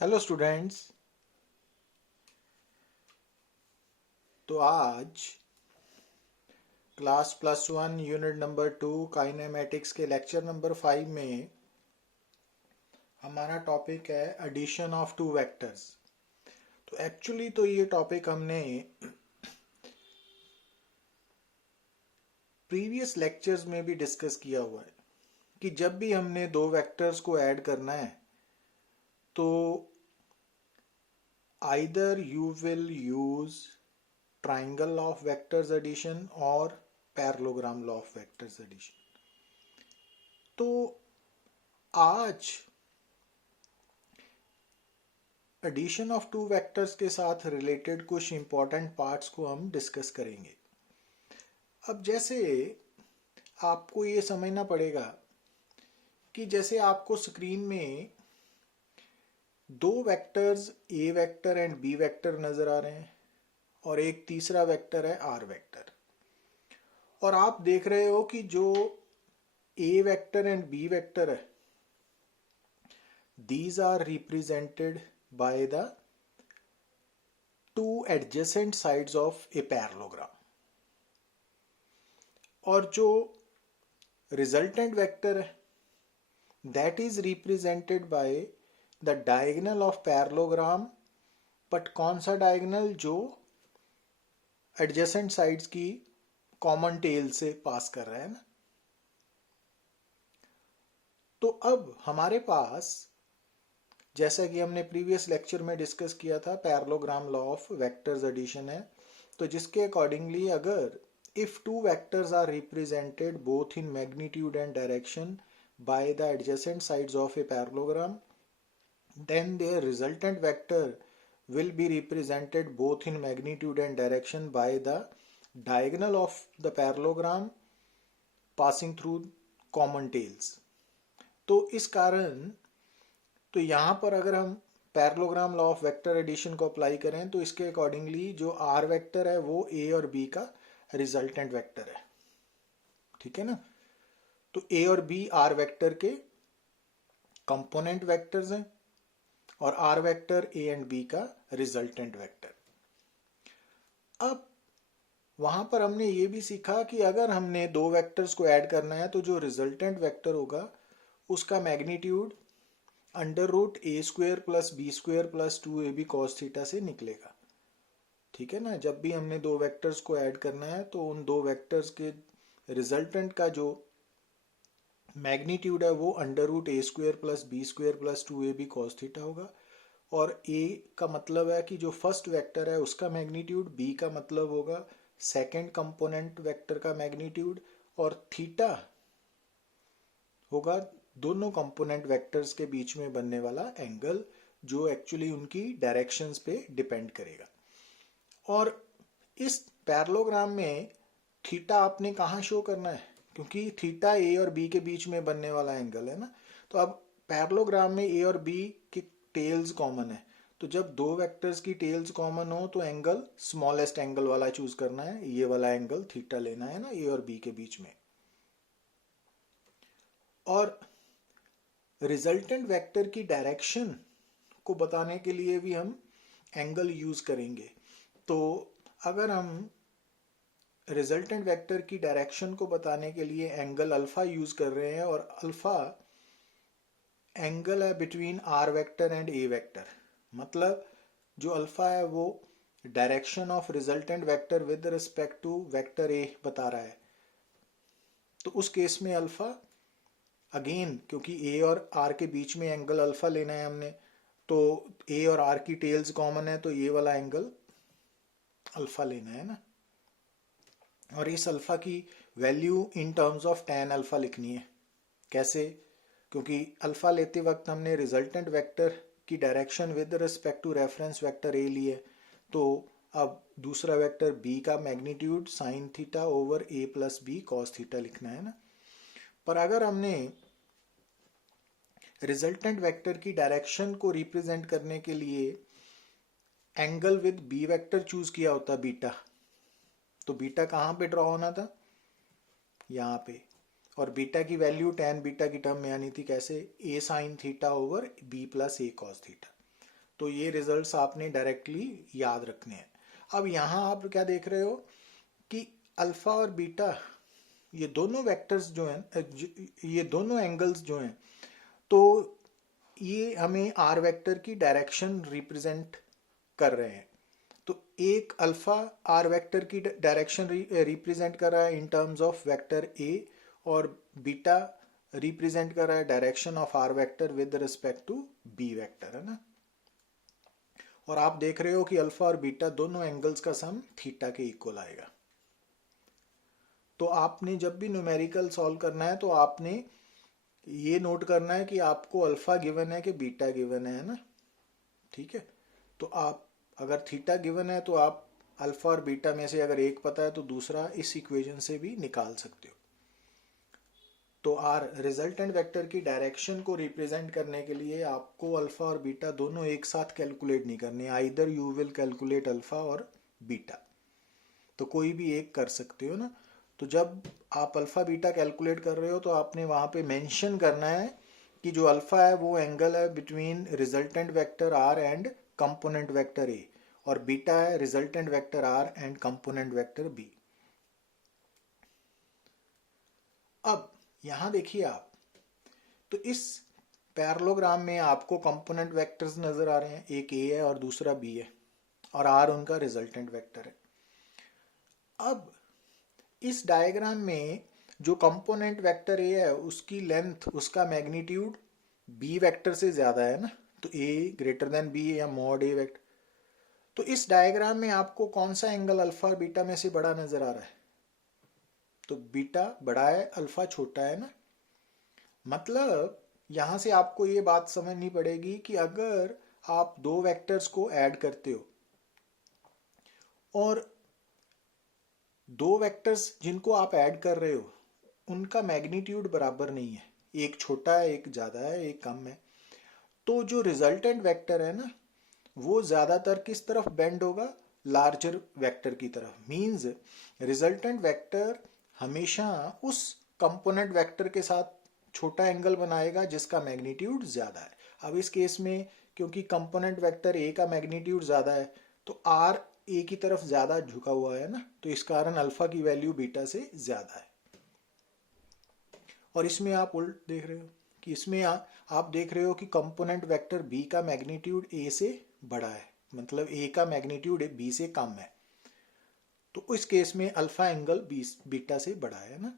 Hello students. तो आज class +1 unit number 2 kinematics के लेक्चर नंबर 5 में हमारा टॉपिक है एडिशन ऑफ टू वेक्टर्स। तो एक्चुअली तो ये टॉपिक हमने प्रीवियस लेक्चर्स में भी डिस्कस किया हुआ है कि जब भी हमने दो वेक्टर्स को ऐड करना है तो either you will use triangle of vectors addition और parallelogram law of vectors addition. तो आज एडिशन ऑफ टू वेक्टर्स के साथ रिलेटेड कुछ इंपॉर्टेंट पार्ट्स को हम डिस्कस करेंगे। अब जैसे आपको ये समझना पड़ेगा कि जैसे आपको स्क्रीन में दो vectors A vector and B vector नजर आ रहे हैं और एक तीसरा वेक्टर है आर वेक्टर, और आप देख रहे हो कि जो ए वेक्टर एंड बी वेक्टर है these are represented by the two adjacent sides of a parallelogram, और जो resultant vector है that is represented by the diagonal of parallelogram, but कौन सा diagonal? जो adjacent sides की common tail से पास कर रहा है ना। तो अब हमारे पास, जैसा कि हमने प्रीवियस लेक्चर में डिस्कस किया था, parallelogram law of vectors addition है। तो जिसके अकॉर्डिंगली अगर if two vectors are represented both in magnitude and direction by the adjacent sides of a parallelogram, then their resultant vector will be represented both in magnitude and direction by the diagonal of the parallelogram passing through common tails। तो इस कारण तो यहाँ पर अगर हम parallelogram law of vector addition को apply करें तो इसके अकॉर्डिंगली जो आर वेक्टर है वो ए और बी का रिजल्टेंट वेक्टर है। ठीक है ना। तो ए और बी आर वेक्टर के कंपोनेंट वेक्टर्स हैं और R vector A and B का रिजल्टेंट वेक्टर। अब वहां पर हमने ये भी सीखा कि अगर हमने दो वेक्टर्स को ऐड करना है तो जो रिजल्टेंट वेक्टर होगा उसका magnitude √a² + b² + 2ab cos theta से निकलेगा। ठीक है ना। जब भी हमने दो वेक्टर्स को ऐड करना है तो उन दो वेक्टर्स के रिजल्टेंट का जो मैग्नीट्यूड है वो √a² + b² + 2ab cos theta होगा, और a का मतलब है कि जो फर्स्ट वेक्टर है उसका मैग्नीट्यूड, b का मतलब होगा सेकंड कंपोनेंट वेक्टर का मैग्नीट्यूड, और थीटा होगा दोनों कंपोनेंट वेक्टर्स के बीच में बनने वाला एंगल, जो एक्चुअली उनकी डायरेक्शंस पे डिपेंड करेगा। और इस पैरेललोग्राम में थीटा आपने कहाँ शो करना है, क्योंकि थीटा ए और बी के बीच में बनने वाला एंगल है ना। तो अब पैरेललोग्राम में ए और बी के टेल्स कॉमन है, तो जब दो वेक्टर्स की टेल्स कॉमन हो तो एंगल स्मॉलेस्ट एंगल वाला चूज करना है, ये वाला एंगल थीटा लेना है ना ए और बी के बीच में। और रिजल्टेंट वेक्टर की डायरेक्शन को बताने के लिए भी हम एंगल यूज करेंगे। तो अगर हम रिजल्टेंट वेक्टर की डायरेक्शन को बताने के लिए एंगल अल्फा यूज कर रहे हैं, और अल्फा एंगल है between R vector and A vector, मतलब जो अल्फा है वो direction of resultant vector with respect to vector A बता रहा है। तो उस केस में अल्फा अगेन, क्योंकि ए और आर के बीच में एंगल अल्फा लेना है हमने, तो ए और आर की टेल्स कॉमन है तो ये वाला एंगल अल्फा लेना है ना। और इस अल्फा की value in terms of tan alpha लिखनी है। कैसे? क्योंकि अल्फा लेते वक्त हमने रिजल्टेंट वेक्टर की direction with respect to reference vector A लिए, तो अब दूसरा वेक्टर बी का magnitude sine theta over a + b cos theta लिखना है ना। पर अगर हमने रिजल्टेंट वेक्टर की डायरेक्शन को रिप्रेजेंट करने के लिए angle with B vector choose किया होता बीटा, तो बीटा कहाँ पे ड्रॉ होना था? यहाँ पे। और बीटा की वैल्यू tan बीटा की टर्म में आनी थी। कैसे? a sin theta over b + a cos theta. तो ये रिजल्ट्स आपने डायरेक्टली याद रखने हैं। अब यहाँ आप क्या देख रहे हो कि अल्फा और बीटा ये दोनों वेक्टर्स जो हैं, ये दोनों एंगल्स जो हैं, तो ये हमें आर वेक्टर की डायरेक्शन रिप्रेजेंट कर रहे हैं। तो एक अल्फा आर वेक्टर की डायरेक्शन रिप्रेजेंट कर रहा है in terms of vector A, और बीटा रिप्रेजेंट कर रहा है direction of R vector with respect to B vector, है ना। और आप देख रहे हो कि अल्फा और बीटा दोनों एंगल्स का सम थीटा के इक्वल आएगा। तो आपने जब भी न्यूमेरिकल सॉल्व करना है तो आपने ये नोट करना है कि आपको अल्फा गिवन है कि बीटा गिवन है ना, ठीक है। तो आप अगर थीटा गिवन है तो आप अल्फा और बीटा में से अगर एक पता है तो दूसरा इस इक्वेशन से भी निकाल सकते हो। तो आर रिजल्टेंट वेक्टर की डायरेक्शन को रिप्रेजेंट करने के लिए आपको अल्फा और बीटा दोनों एक साथ कैलकुलेट नहीं करने, either you will calculate alpha और बीटा, तो कोई भी एक कर सकते हो ना। तो जब आप अल्फा बीटा कैलकुलेट कर रहे हो तो आपने वहां पे मेंशन करना है कि जो अल्फा है वो एंगल है between resultant vector R and component vector A, और बीटा है resultant vector R and component vector B. अब यहां देखिए आप, तो इस पैरेललोग्राम में आपको कंपोनेंट वेक्टर्स नजर आ रहे हैं, एक ए है और दूसरा बी है, और आर उनका रिजल्टेंट वेक्टर है। अब इस डायग्राम में जो कंपोनेंट वेक्टर ए है उसकी लेंथ, उसका मैग्नीट्यूड बी वेक्टर से ज्यादा है ना, तो ए ग्रेटर देन बी या मॉड ए वेक्टर। तो इस डायग्राम में आपको कौन सा एंगल अल्फा और बीटा में से बड़ा नजर आ रहा है? तो बीटा बड़ा है, अल्फा छोटा है ना। मतलब यहां से आपको ये बात समझनी पड़ेगी कि अगर आप दो वेक्टर्स को ऐड करते हो और दो वेक्टर्स जिनको आप ऐड कर रहे हो उनका मैग्नीट्यूड बराबर नहीं है, एक छोटा है एक ज्यादा है एक कम है, तो जो रिजल्टेंट वेक्टर है ना वो ज्यादातर किस तरफ बेंड होगा? लार्जर वेक्टर की तरफ। मींस रिजल्टेंट वेक्टर हमेशा उस कंपोनेंट वेक्टर के साथ छोटा एंगल बनाएगा जिसका मैग्नीट्यूड ज्यादा है। अब इस केस में क्योंकि कंपोनेंट वेक्टर ए का मैग्नीट्यूड ज्यादा है तो आर ए की तरफ ज्यादा झुका हुआ है ना, तो इस कारण अल्फा की वैल्यू बीटा से ज्यादा है। और इसमें आप उल्ट देख रहे हो कि इसमें आप देख रहे हो कि कंपोनेंट वेक्टर बी का मैग्नीट्यूड ए से बड़ा है, मतलब ए का मैग्नीट्यूड बी से कम है, तो इस केस में अल्फा एंगल बीटा से बड़ा है ना।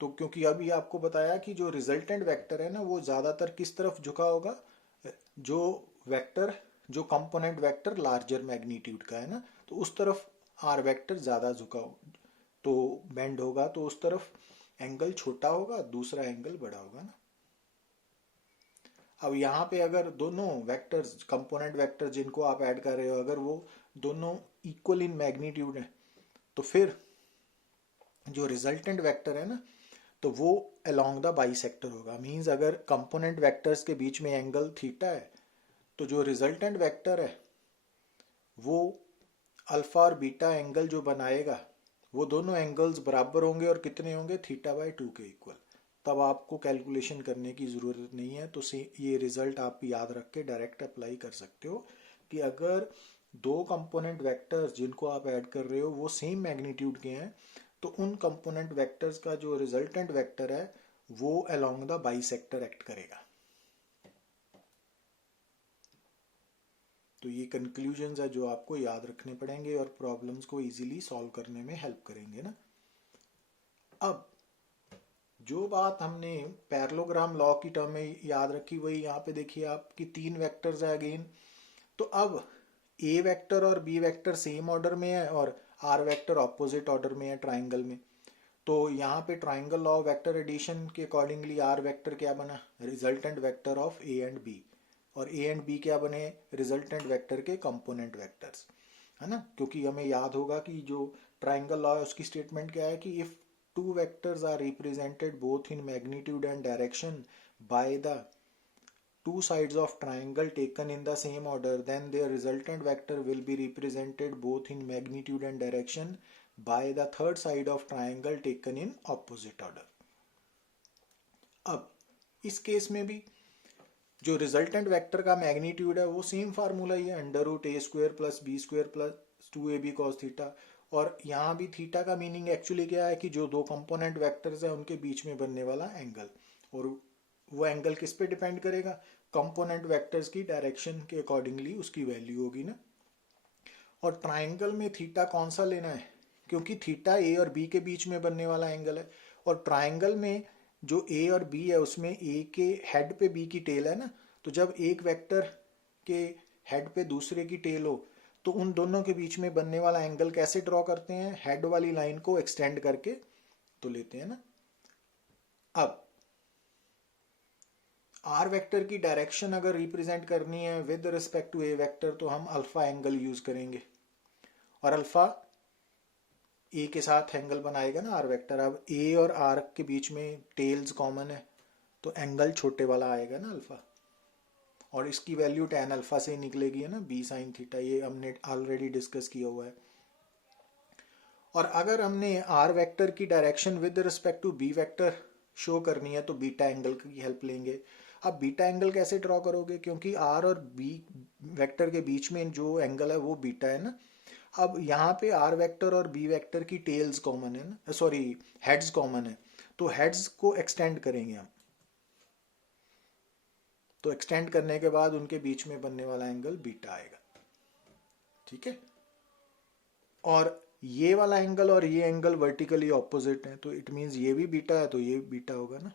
तो क्योंकि अभी आपको बताया कि जो रिजल्टेंट वेक्टर है ना वो ज्यादातर किस तरफ झुका होगा? जो वेक्टर, जो कंपोनेंट वेक्टर लार्जर मैग्नीट्यूड का है ना, तो उस तरफ आर वेक्टर ज्यादा झुका हो, तो बेंड होगा, तो उस तरफ एंगल छोटा होगा, दूसरा एंगल बड़ा होगा ना। अब यहाँ पे अगर दोनों वेक्टर्स, कंपोनेंट वेक्टर जिनको आप ऐड कर रहे हो, अगर वो दोनों इक्वल इन मैग्नीट्यूड है तो फिर जो रिजल्टेंट वेक्टर है ना तो वो अलोंग द बाइसेक्टर होगा। मींस अगर कंपोनेंट वेक्टर्स के बीच में एंगल थीटा है तो जो रिजल्टेंट वेक्टर है वो अल्फा और बीटा एंगल जो बनाएगा वो दोनों एंगल्स बराबर होंगे, और कितने होंगे? थीटा बाई 2 के इक्वल। तब आपको कैलकुलेशन करने की ज़रूरत नहीं है। तो ये रिजल्ट आप याद रख के डायरेक्ट अप्लाई कर सकते हो कि अगर दो कंपोनेंट वेक्टर्स जिनको आप ऐड कर रहे हो वो सेम मैग्नीट्यूड के हैं तो उन कंपोनेंट वेक्टर्स का जो रिजल्टेंट वेक्टर है वो अलोंग द बाइसेक्टर एक्ट करेगा। तो ये कंक्लूजन्स है जो आपको याद रखने पड़ेंगे और प्रॉब्लम्स को इजीली सॉल्व करने में हेल्प करेंगे ना। अब जो बात हमने पैरेललोग्राम लॉ की टर्म में याद रखी वही यहाँ पे देखिए आप कि तीन वेक्टर्स है अगेन। तो अब ए वेक्टर और बी वेक्टर सेम ऑर्डर में है और आर वेक्टर ऑपोजिट ऑर्डर में है ट्राइंगल में। तो यहाँ पे ट्राइंगल लॉ वेक्टर एडिशन के अकॉर्डिंगली आर वेक्टर क्या बना? Resultant vector of A and B, और ए एंड बी क्या बने? रिजल्टेंट वेक्टर के कंपोनेंट वेक्टर्स, है ना। क्योंकि हमें याद होगा कि जो ट्राइंगल लॉ है उसकी स्टेटमेंट क्या है कि if two vectors are represented both in magnitude and direction by the two sides of triangle taken in the same order, then their resultant vector will be represented both in magnitude and direction by the third side of triangle taken in opposite order. अब इस case में भी जो resultant vector का magnitude है वो same formula ही है, under root a square plus b square plus 2ab cos theta. और यहाँ भी थीटा का मीनिंग एक्चुअली क्या है कि जो दो कंपोनेंट वेक्टर्स हैं उनके बीच में बनने वाला एंगल, और वो एंगल किस पे डिपेंड करेगा, कंपोनेंट वेक्टर्स की डायरेक्शन के अकॉर्डिंगली उसकी वैल्यू होगी ना। और ट्राइंगल में थीटा कौन सा लेना है, क्योंकि थीटा ए और बी के बीच में बनने वाला एंगल है, और ट्राइंगल में जो ए और बी है उसमें ए के हेड पे बी की टेल है ना, तो जब एक वेक्टर के हेड पे दूसरे की टेल हो तो उन दोनों के बीच में बनने वाला एंगल कैसे ड्रॉ करते हैं, हेड वाली लाइन को एक्सटेंड करके तो लेते हैं ना। अब आर वेक्टर की डायरेक्शन अगर रिप्रेजेंट करनी है with respect to A vector तो हम अल्फा एंगल यूज करेंगे, और अल्फा ए के साथ एंगल बनाएगा ना आर वेक्टर। अब ए और आर के बीच में टेल्स कॉमन है तो एंगल छोटे वाला आएगा ना अल्फा, और इसकी वैल्यू tan अल्फा से निकलेगी है ना, बी साइन थीटा, ये हमने ऑलरेडी डिस्कस किया हुआ है। और अगर हमने आर वेक्टर की direction with respect to B vector show करनी है तो बीटा एंगल की हेल्प लेंगे। अब बीटा एंगल कैसे ड्रॉ करोगे, क्योंकि आर और बी वेक्टर के बीच में जो एंगल है वो बीटा है ना। अब यहाँ पे आर वेक्टर और बी वेक्टर की टेल्स कॉमन है ना, सॉरी हेड्स कॉमन है, तो हेड्स को एक्सटेंड करेंगे हम, तो एक्सटेंड करने के बाद उनके बीच में बनने वाला एंगल बीटा आएगा, ठीक है। और ये वाला एंगल और ये एंगल वर्टिकली ऑपोजिट है, तो इट मींस ये भी बीटा है तो ये बीटा होगा ना।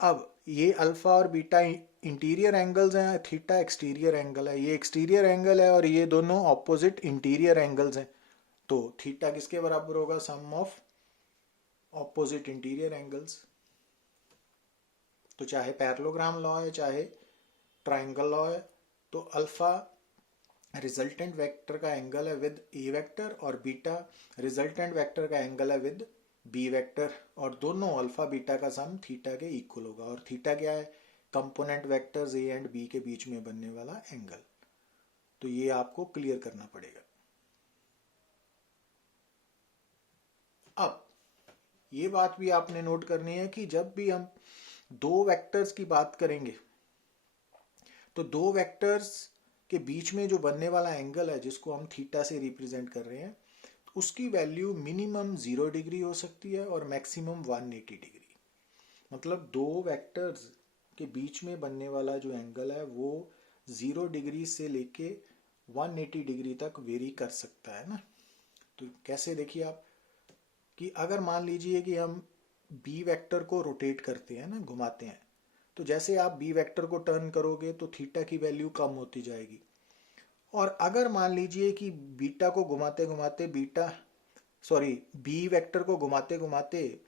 अब ये अल्फा और बीटा इंटीरियर एंगल्स हैं, थीटा एक्सटीरियर एंगल है, ये एक्सटीरियर एंगल है और ये दोनों ऑपोजिट इंटीरियर एंगल्स हैं, तो थीटा किसके बराबर होगा, सम ऑफ ऑपोजिट इंटीरियर एंगल्स। तो चाहे पैरेललोग्राम लॉ है चाहे ट्राइंगल लॉ है, तो अल्फा रिजल्टेंट वेक्टर का एंगल है विद ए वेक्टर और बीटा रिजल्टेंट वेक्टर का एंगल है विद बी वेक्टर, और दोनों अल्फा बीटा का सम थीटा के इक्वल होगा। और थीटा क्या है, component vectors A and B के बीच में बनने वाला एंगल। तो ये आपको क्लियर करना पड़ेगा। अब ये बात भी आपने नोट करनी है कि जब भी हम दो वेक्टर्स की बात करेंगे तो दो वेक्टर्स के बीच में जो बनने वाला एंगल है जिसको हम थीटा से रिप्रेजेंट कर रहे हैं, उसकी वैल्यू मिनिमम 0 डिग्री हो सकती है और मैक्सिमम 180 डिग्री। मतलब दो वेक्टर्स के बीच में बनने वाला जो एंगल है वो 0 डिग्री से लेके 180 डिग्री तक वेरी कर सकता है ना। तो कैसे, देखिए आप, कि अगर मान लीजिए कि हम बी वेक्टर को रोटेट करते हैं ना, घुमाते हैं, तो जैसे आप बी वेक्टर को टर्न करोगे तो थीटा की वैल्यू कम होती जाएगी। और अगर मान लीजिए कि बीटा को घुमाते घुमाते बी वेक्टर को घुमाते घुमाते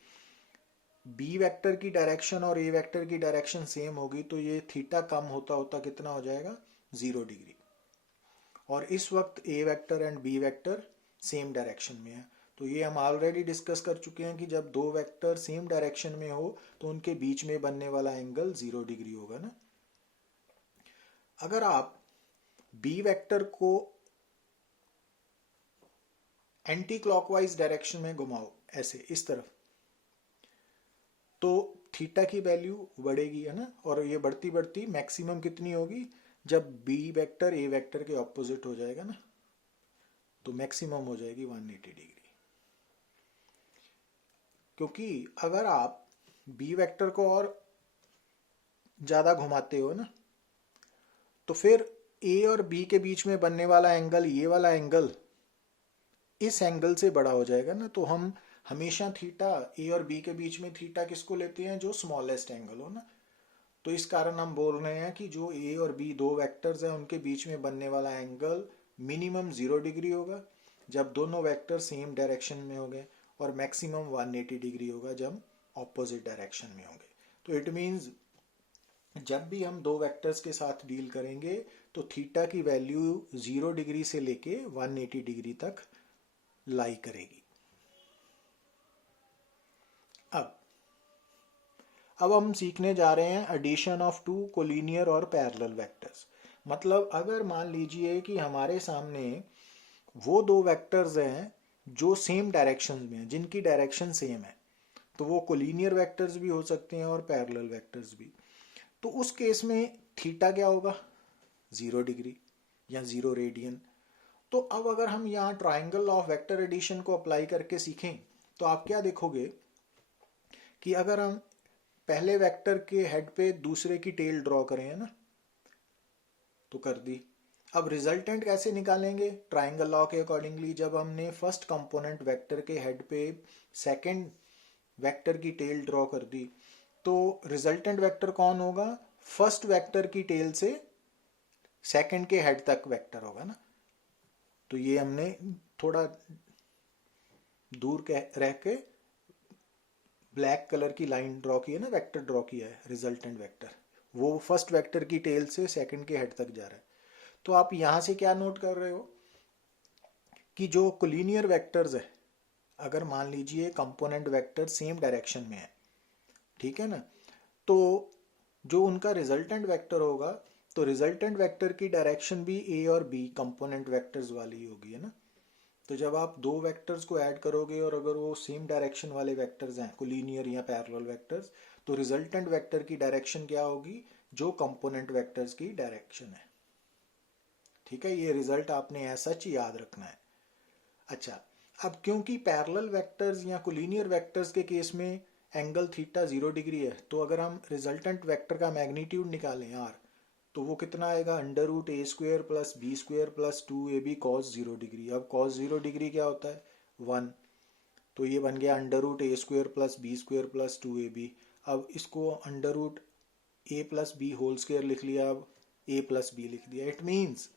बी वेक्टर की डायरेक्शन और ए वेक्टर की डायरेक्शन सेम होगी, तो ये थीटा कम होता होता कितना हो जाएगा, 0 डिग्री। और इस वक्त a vector and B vector same direction में है। तो ये हम ऑलरेडी डिस्कस कर चुके हैं कि जब दो वेक्टर सेम डायरेक्शन में हो तो उनके बीच में बनने वाला एंगल 0 डिग्री होगा ना। अगर आप बी वेक्टर को एंटी क्लॉकवाइज डायरेक्शन में घुमाओ, ऐसे इस तरफ, तो थीटा की वैल्यू बढ़ेगी है ना, और ये बढ़ती बढ़ती मैक्सिमम कितनी होगी, जब बी वेक्टर ए वेक्टर के ऑपोजिट हो जाएगा ना, तो मैक्सिमम हो जाएगी 180 डिग्री। क्योंकि अगर आप बी वेक्टर को और ज्यादा घुमाते हो ना, तो फिर ए और बी के बीच में बनने वाला एंगल, ये वाला एंगल इस एंगल से बड़ा हो जाएगा ना। तो हम हमेशा थीटा, ए और बी के बीच में थीटा किसको लेते हैं, जो स्मॉलेस्ट एंगल हो ना। तो इस कारण हम बोल रहे हैं कि जो ए और बी दो वेक्टर्स हैं उनके बीच में बनने वाला एंगल मिनिमम 0 डिग्री होगा जब दोनों वेक्टर सेम डायरेक्शन में होंगे, और मैक्सिमम 180 डिग्री होगा जब ऑपोजिट डायरेक्शन में होंगे। तो इट मीन्स जब भी हम दो वेक्टर्स के साथ डील करेंगे तो थीटा की वैल्यू 0 डिग्री से लेके 180 डिग्री तक लाई करेगी। अब हम सीखने जा रहे हैं एडिशन ऑफ टू कोलिनियर और पैरेलल वेक्टर्स। मतलब अगर मान लीजिए कि हमारे सामने वो दो वेक्टर्स हैं जो सेम डायरेक्शन में हैं, जिनकी डायरेक्शन सेम है, तो वो कोलिनियर वेक्टर्स भी हो सकते हैं और पैरेलल वेक्टर्स भी। तो उस केस में थीटा क्या होगा, 0 डिग्री या 0 रेडियन। तो अब अगर हम यहाँ triangle law of vector addition को अप्लाई करके सीखें तो आप क्या देखोगे कि अगर हम पहले वेक्टर के हेड पे दूसरे की टेल ड्रॉ करें, है ना, तो कर दी। अब रिजल्टेंट कैसे निकालेंगे, ट्राइंगल लॉ के अकॉर्डिंगली जब हमने फर्स्ट कंपोनेंट वेक्टर के हेड पे सेकंड वेक्टर की टेल ड्रॉ कर दी, तो रिजल्टेंट वेक्टर कौन होगा, फर्स्ट वेक्टर की टेल से सेकंड के हेड तक वेक्टर होगा ना। तो ये हमने थोड़ा दूर रह के ब्लैक कलर की लाइन ड्रॉ की है ना, वेक्टर ड्रॉ किया है, रिजल्टेंट वेक्टर वो फर्स्ट वेक्टर की टेल से सेकंड के हेड तक जा रहा है। तो आप यहां से क्या नोट कर रहे हो कि जो कोलिनियर वेक्टर्स है, अगर मान लीजिए कंपोनेंट वेक्टर सेम डायरेक्शन में है, ठीक है ना, तो जो उनका रिजल्टेंट वेक्टर होगा, तो रिजल्टेंट वेक्टर की डायरेक्शन भी ए और बी कंपोनेंट वेक्टर्स वाली होगी, है ना। तो जब आप दो वेक्टर्स को ऐड करोगे और अगर वो सेम डायरेक्शन वाले वेक्टर्स हैं, कोलिनियर या पैरेलल वेक्टर्स, तो रिजल्टेंट वेक्टर की डायरेक्शन क्या होगी, जो कंपोनेंट वेक्टर्स की डायरेक्शन है। ठीक है, ये रिजल्ट आपने ऐसा सच याद रखना है। अच्छा, अब क्योंकि पैरेलल वेक्टर्स या कोलिनियर वेक्टर्स के केस में एंगल थीटा 0 डिग्री है, तो अगर हम रिजल्टेंट वेक्टर का मैग्नीट्यूड निकालें आर, तो वो कितना आएगा, √a² plus b² plus 2ab cos 0 degree. अब cos 0 डिग्री क्या होता है, 1, तो ये बन गया √a² plus b² plus 2ab। अब इसको √a plus b whole square लिख लिया, अब a प्लस b लिख दिया। इट मीन्स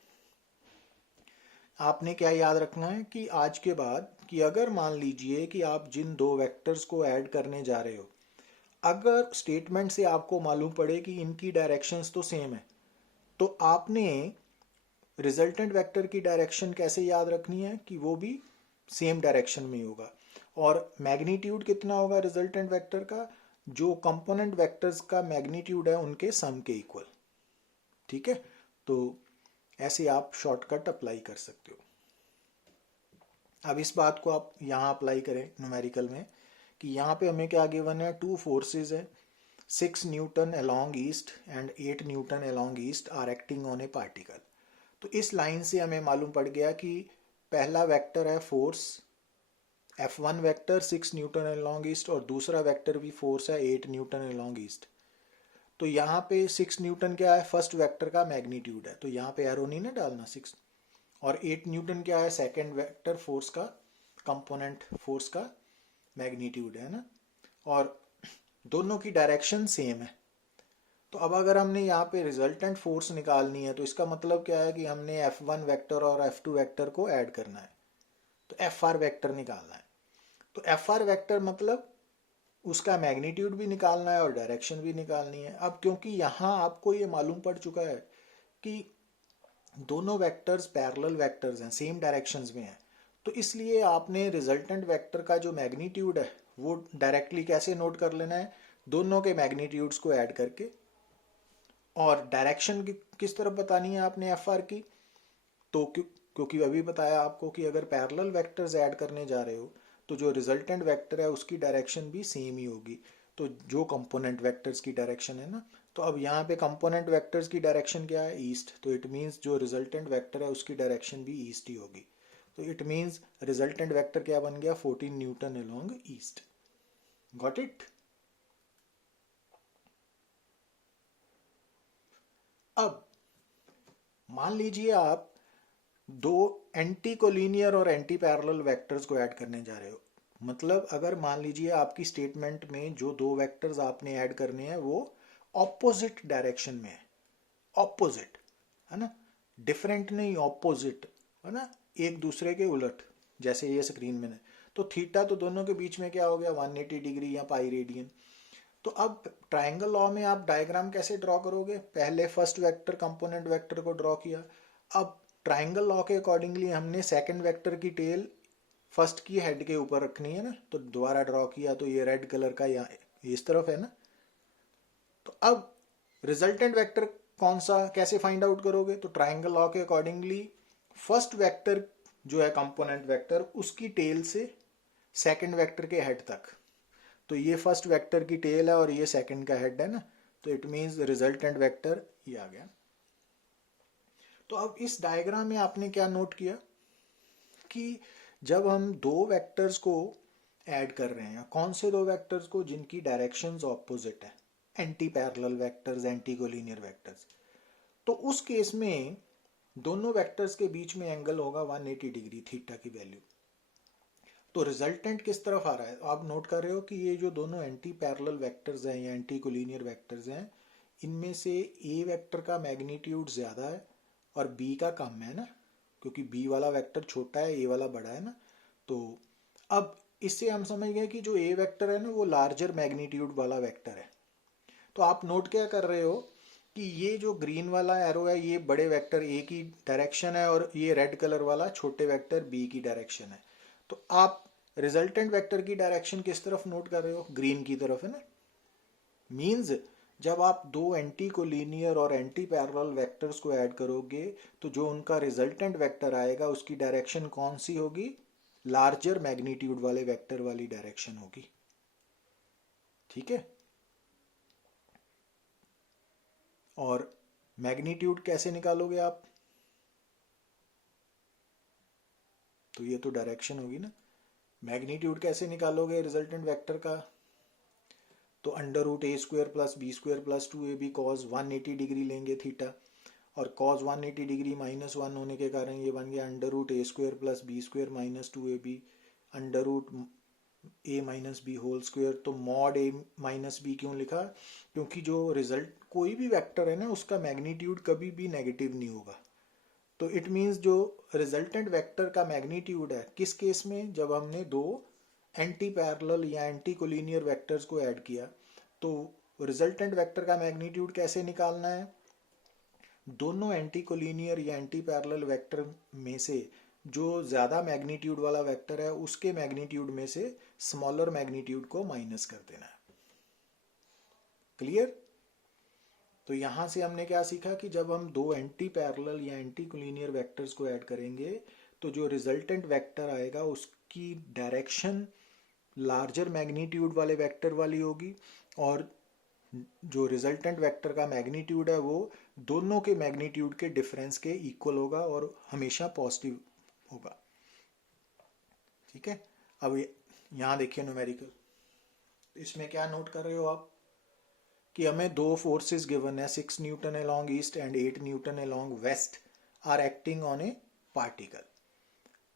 आपने क्या याद रखना है कि आज के बाद कि अगर मान लीजिए कि आप जिन दो वेक्टर्स को ऐड करने जा रहे हो, अगर स्टेटमेंट से आपको मालूम पड़े कि इनकी डायरेक्शंस तो सेम है, तो आपने रिजल्टेंट वेक्टर की डायरेक्शन कैसे याद रखनी है कि वो भी सेम डायरेक्शन में होगा। और मैग्नीट्यूड कितना होगा रिजल्टेंट वेक्टर का, जो कंपोनेंट वेक्टर्स का मैग्नीट्यूड है उनके सम के इक्वल। ठीक है, तो ऐसे आप शॉर्टकट अप्लाई कर सकते हो। अब इस बात को आप यहाँ अप्लाई करें न्यूमेरिकल में कि यहाँ पे हमें क्या गिवन है, 2 फोर्सेस है, 6 newton along east and 8 newton along east are acting on a particle. तो इस लाइन से हमें मालूम पड़ गया कि पहला वेक्टर है force F1 vector 6 newton along east और दूसरा वेक्टर भी फोर्स है 8 न्यूटन अलोंग ईस्ट। तो यहाँ पे 6 न्यूटन क्या है, फर्स्ट वेक्टर का मैग्नीट्यूड है, तो यहाँ पे एरो नहीं ना डालना 6। और 8 न्यूटन क्या है, सेकेंड वेक्टर फोर्स का, कंपोनेंट फोर्स का मैग्नीट्यूड है ना। और दोनों की डायरेक्शन सेम है। तो अब अगर हमने यहाँ पे रिजल्टेंट फोर्स निकालनी है, तो इसका मतलब क्या है कि हमने F1 वेक्टर और F2 वेक्टर को ऐड करना है, तो FR वेक्टर निकालना है। तो FR वेक्टर मतलब उसका मैग्नीट्यूड भी निकालना है और डायरेक्शन भी निकालनी है। अब क्योंकि यहाँ आपको ये मालूम पड़ चुका है कि दोनों वेक्टर्स पैरेलल वेक्टर्स हैं, सेम डायरेक्शंस में हैं, तो इसलिए आपने रिजल्टेंट वेक्टर का जो मैग्नीट्यूड है वो डायरेक्टली कैसे नोट कर लेना है, दोनों के मैग्नीट्यूड्स को ऐड करके। और डायरेक्शन किस तरफ बतानी है आपने FR की, तो क्योंकि अभी बताया आपको कि अगर पैरेलल वेक्टर्स ऐड करने जा रहे हो तो जो रिजल्टेंट वेक्टर है उसकी डायरेक्शन भी सेम ही होगी, तो जो कंपोनेंट वेक्टर्स की डायरेक्शन है ना। तो अब यहाँ पे कंपोनेंट वेक्टर्स की डायरेक्शन क्या है, ईस्ट, तो इट मीन्स जो रिजल्टेंट वेक्टर है उसकी डायरेक्शन भी ईस्ट ही होगी। तो इट मीन्स रिजल्टेंट वेक्टर क्या बन गया, 14 Newton along east. Got it. अब मान लीजिए आप दो एंटी कोलिनियर और एंटी पैरेलल वेक्टर्स को ऐड करने जा रहे हो। मतलब अगर मान लीजिए आपकी स्टेटमेंट में जो दो वेक्टर्स आपने ऐड करने हैं वो ऑपोजिट डायरेक्शन में है, ऑपोजिट है ना, डिफरेंट नहीं, ऑपोजिट है ना, एक दूसरे के उलट, जैसे ये स्क्रीन में है। तो थीटा तो दोनों के बीच में क्या हो गया, 180 डिग्री या पाई रेडियन। तो अब ट्राइंगल लॉ में आप डायग्राम कैसे ड्रॉ करोगे, पहले फर्स्ट वेक्टर कंपोनेंट वेक्टर को ड्रॉ किया। अब ट्राइंगल लॉ के अकॉर्डिंगली हमने सेकंड वेक्टर की टेल फर्स्ट की हेड के ऊपर रखनी है ना, तो दोबारा ड्रॉ किया, तो ये रेड कलर का यहाँ इस तरफ है ना। तो अब रिजल्टेंट वेक्टर कौन सा कैसे फाइंड आउट करोगे, तो ट्राइंगल लॉ के अकॉर्डिंगली फर्स्ट वेक्टर जो है कंपोनेंट वेक्टर उसकी टेल से सेकंड वेक्टर के हेड तक, तो ये फर्स्ट वेक्टर की टेल है और ये सेकंड का हेड है ना, तो इट मीन्स रिजल्टेंट वेक्टर ये आ गया। तो अब इस डायग्राम में आपने क्या नोट किया कि जब हम दो वेक्टर्स को ऐड कर रहे हैं, कौन से दो वेक्टर्स को, जिनकी डायरेक्शंस ऑपोजिट है, anti parallel vectors, anti collinear vectors, तो उस केस में दोनों वेक्टर्स के बीच में एंगल होगा 180 डिग्री थीटा की वैल्यू। तो रिजल्टेंट किस तरफ आ रहा है, आप नोट कर रहे हो कि ये जो दोनों एंटी पैरेलल वेक्टर्स हैं या एंटी कोलिनियर वेक्टर्स हैं, इनमें से ए वेक्टर का मैग्नीट्यूड ज्यादा है और बी का कम है ना, क्योंकि बी वाला वेक्टर छोटा है, ए वाला बड़ा है ना। तो अब इससे हम समझ गए कि जो ए वेक्टर है ना वो लार्जर मैग्नीट्यूड वाला वेक्टर है। तो आप नोट क्या कर रहे हो कि ये जो ग्रीन वाला एरो है ये बड़े वेक्टर ए की डायरेक्शन है और ये रेड कलर वाला छोटे वेक्टर बी की डायरेक्शन है। तो आप रिजल्टेंट वेक्टर की डायरेक्शन किस तरफ नोट कर रहे हो, ग्रीन की तरफ है ना। मीन्स जब आप दो एंटी कोलिनियर और एंटी पैरेलल वेक्टर्स को ऐड करोगे तो जो उनका रिजल्टेंट वेक्टर आएगा उसकी डायरेक्शन कौन सी होगी, लार्जर मैग्नीट्यूड वाले वेक्टर वाली डायरेक्शन होगी। ठीक है। और मैग्नीट्यूड कैसे निकालोगे आप, तो ये तो डायरेक्शन होगी ना। मैग्नीट्यूड कैसे निकालोगे रिजल्टेंट वेक्टर का, तो under root a square plus b square plus 2ab cos 180 degree लेंगे थीटा, और कॉस 180 डिग्री -1 होने के कारण ये बन गया under root a square plus b square minus 2ab under root a minus b whole square. तो मॉड ए माइनस बी क्यों लिखा, क्योंकि जो रिजल्ट कोई भी वेक्टर है ना उसका मैग्नीट्यूड कभी भी नेगेटिव नहीं होगा। तो इट मीन्स जो रिजल्टेंट वेक्टर का मैग्नीट्यूड है किस केस में, जब हमने दो एंटी पैरेलल या एंटी कोलिनियर वेक्टर्स को ऐड किया, तो रिजल्टेंट वेक्टर का मैग्नीट्यूड कैसे निकालना है, दोनों एंटी कोलिनियर या एंटी पैरेलल वेक्टर में से जो ज्यादा मैग्नीट्यूड वाला वेक्टर है उसके मैग्नीट्यूड में से स्मॉलर मैग्नीट्यूड को माइनस कर देना है। क्लियर। तो यहां से हमने क्या सीखा कि जब हम दो एंटी पैरेलल या एंटी कोलिनियर वेक्टर्स को ऐड करेंगे तो जो रिजल्टेंट वेक्टर आएगा उसकी डायरेक्शन लार्जर मैग्नीट्यूड वाले वेक्टर वाली होगी, और जो रिजल्टेंट वेक्टर का मैग्नीट्यूड है वो दोनों के मैग्नीट्यूड के डिफरेंस के इक्वल होगा और हमेशा पॉजिटिव होगा। ठीक है। अब यहां देखिए न्यूमेरिकल, इसमें क्या नोट कर रहे हो आप कि हमें दो फोर्सेस गिवन है, 6 newton along east and 8 newton along west are acting on a particle.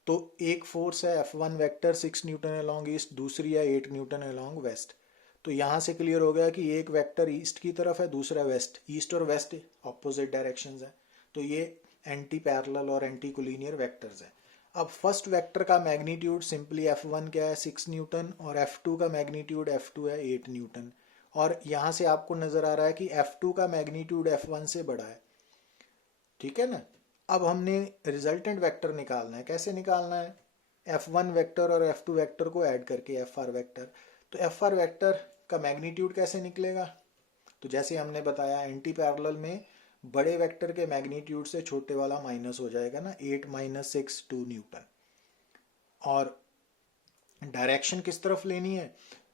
तो एक फोर्स है F1 vector 6 newton along east, दूसरी है 8 न्यूटन अलोंग वेस्ट। तो यहां से क्लियर हो गया कि एक वेक्टर ईस्ट की तरफ है, दूसरा वेस्ट। ईस्ट और वेस्ट ऑपोजिट डायरेक्शंस है, तो ये एंटी पैरेलल और एंटी कोलिनियर वेक्टर्स है। अब फर्स्ट वेक्टर का मैग्नीट्यूड सिंपली F1 क्या है 6 न्यूटन और F2 का मैग्नीट्यूड F2 है 8 न्यूटन। और यहां से आपको नजर आ रहा है कि F2 का मैग्नीट्यूड F1 से बड़ा है। ठीक है ना। अब हमने रिजल्टेंट वेक्टर निकालना है, कैसे निकालना है, F1 वेक्टर और F2 वेक्टर को ऐड करके FR वेक्टर। तो FR वेक्टर का मैग्नीट्यूड कैसे निकलेगा, तो जैसे हमने बताया एंटी पैरेलल में बड़े वेक्टर के मैग्नीट्यूड से छोटे वाला माइनस हो जाएगा ना, 8 - 6 2 न्यूटन। और डायरेक्शन किस तरफ लेनी है,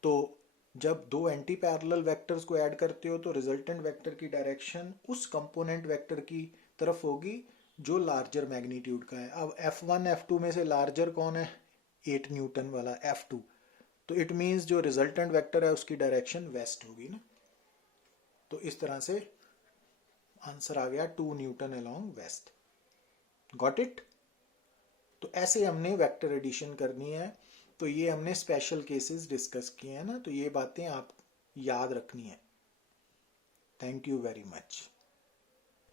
तो जब दो एंटी पैरेलल वेक्टर्स को ऐड करते हो तो रिजल्टेंट वेक्टर की डायरेक्शन उस कंपोनेंट वेक्टर की तरफ होगी जो लार्जर मैग्नीट्यूड का है। अब F1 F2 में से लार्जर कौन है, 8 न्यूटन वाला F2। तो इट मीन्स जो रिजल्टेंट वेक्टर है उसकी डायरेक्शन वेस्ट होगी ना। तो इस तरह से आंसर आ गया 2 newton along west. Got it. तो ऐसे हमने वेक्टर एडिशन करनी है। तो ये हमने स्पेशल केसेस डिस्कस किए हैं ना, तो ये बातें आप याद रखनी है। Thank you very much.